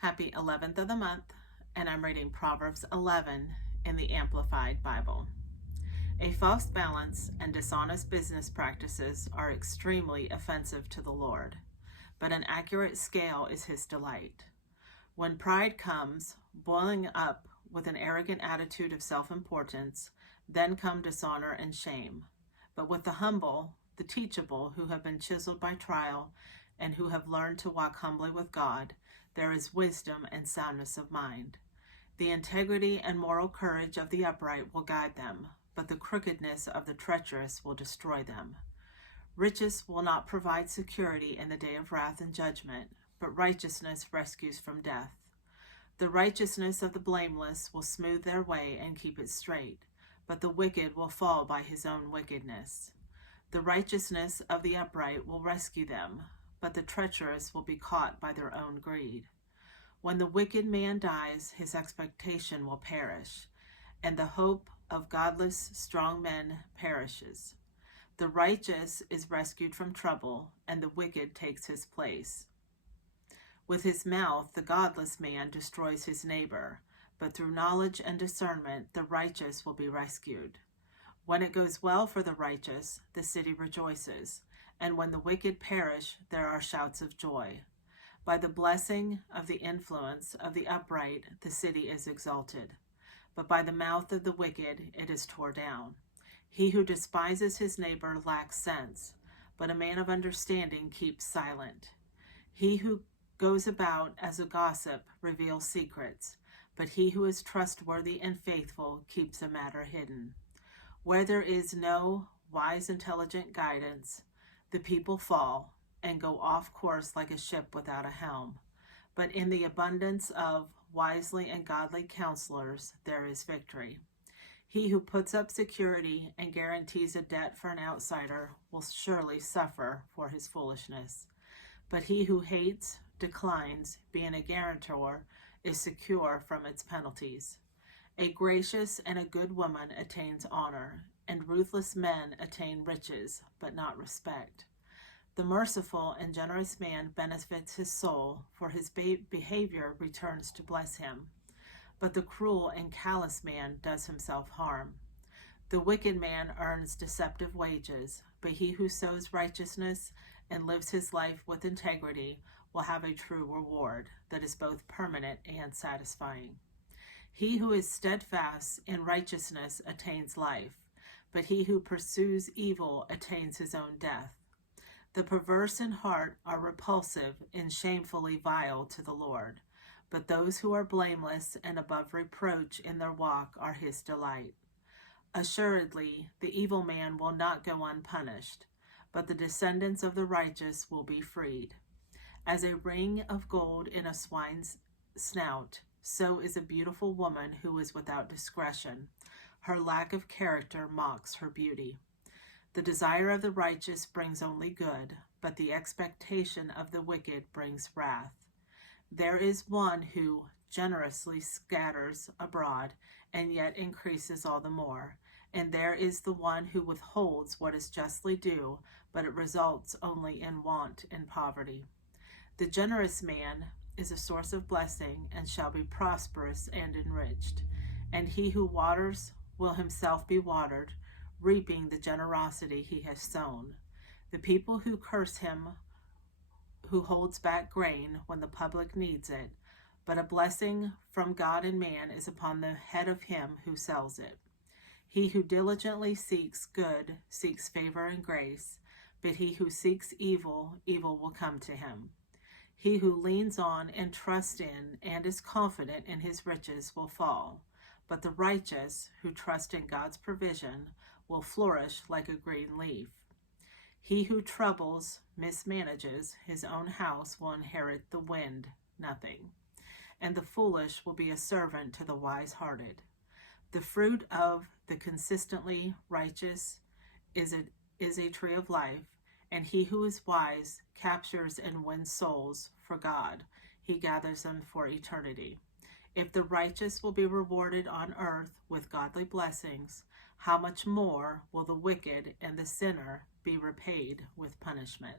Happy 11th of the month, and I'm reading Proverbs 11 in the Amplified Bible. A false balance and dishonest business practices are extremely offensive to the Lord, but an accurate scale is his delight. When pride comes, boiling up with an arrogant attitude of self-importance, then come dishonor and shame. But with the humble, the teachable, who have been chiseled by trial, and who have learned to walk humbly with God, there is wisdom and soundness of mind. The integrity and moral courage of the upright will guide them, but the crookedness of the treacherous will destroy them. Riches will not provide security in the day of wrath and judgment, but righteousness rescues from death. The righteousness of the blameless will smooth their way and keep it straight, but the wicked will fall by his own wickedness. The righteousness of the upright will rescue them, but the treacherous will be caught by their own greed. When the wicked man dies, his expectation will perish, and the hope of godless, strong men perishes. The righteous is rescued from trouble, and the wicked takes his place. With his mouth, the godless man destroys his neighbor, but through knowledge and discernment, the righteous will be rescued. When it goes well for the righteous, the city rejoices, and when the wicked perish, there are shouts of joy. By the blessing of the influence of the upright, the city is exalted, but by the mouth of the wicked, it is torn down. He who despises his neighbor lacks sense, but a man of understanding keeps silent. He who goes about as a gossip reveals secrets, but he who is trustworthy and faithful keeps a matter hidden. Where there is no wise, intelligent guidance, the people fall and go off course like a ship without a helm. But in the abundance of wisely and godly counselors, there is victory. He who puts up security and guarantees a debt for an outsider will surely suffer for his foolishness. But he who hates, declines, being a guarantor, is secure from its penalties. A gracious and a good woman attains honor, and ruthless men attain riches, but not respect. The merciful and generous man benefits his soul, for his behavior returns to bless him. But the cruel and callous man does himself harm. The wicked man earns deceptive wages, but he who sows righteousness and lives his life with integrity will have a true reward that is both permanent and satisfying. He who is steadfast in righteousness attains life, but he who pursues evil attains his own death. The perverse in heart are repulsive and shamefully vile to the Lord, but those who are blameless and above reproach in their walk are his delight. Assuredly, the evil man will not go unpunished, but the descendants of the righteous will be freed. As a ring of gold in a swine's snout, so is a beautiful woman who is without discretion. Her lack of character mocks her beauty. The desire of the righteous brings only good, but the expectation of the wicked brings wrath. There is one who generously scatters abroad, and yet increases all the more. And there is the one who withholds what is justly due, but it results only in want and poverty. The generous man is a source of blessing, and shall be prosperous and enriched. And he who waters will himself be watered, reaping the generosity he has sown. The people who curse him who holds back grain when the public needs it, but a blessing from God and man is upon the head of him who sells it. He who diligently seeks good seeks favor and grace, but he who seeks evil, evil will come to him. He who leans on and trusts in and is confident in his riches will fall, but the righteous who trust in God's provision will flourish like a green leaf. He who mismanages his own house will inherit the wind, nothing, and the foolish will be a servant to the wise-hearted. The fruit of the consistently righteous is a tree of life, and he who is wise captures and wins souls for God. He gathers them for eternity. If the righteous will be rewarded on earth with godly blessings, how much more will the wicked and the sinner be repaid with punishment?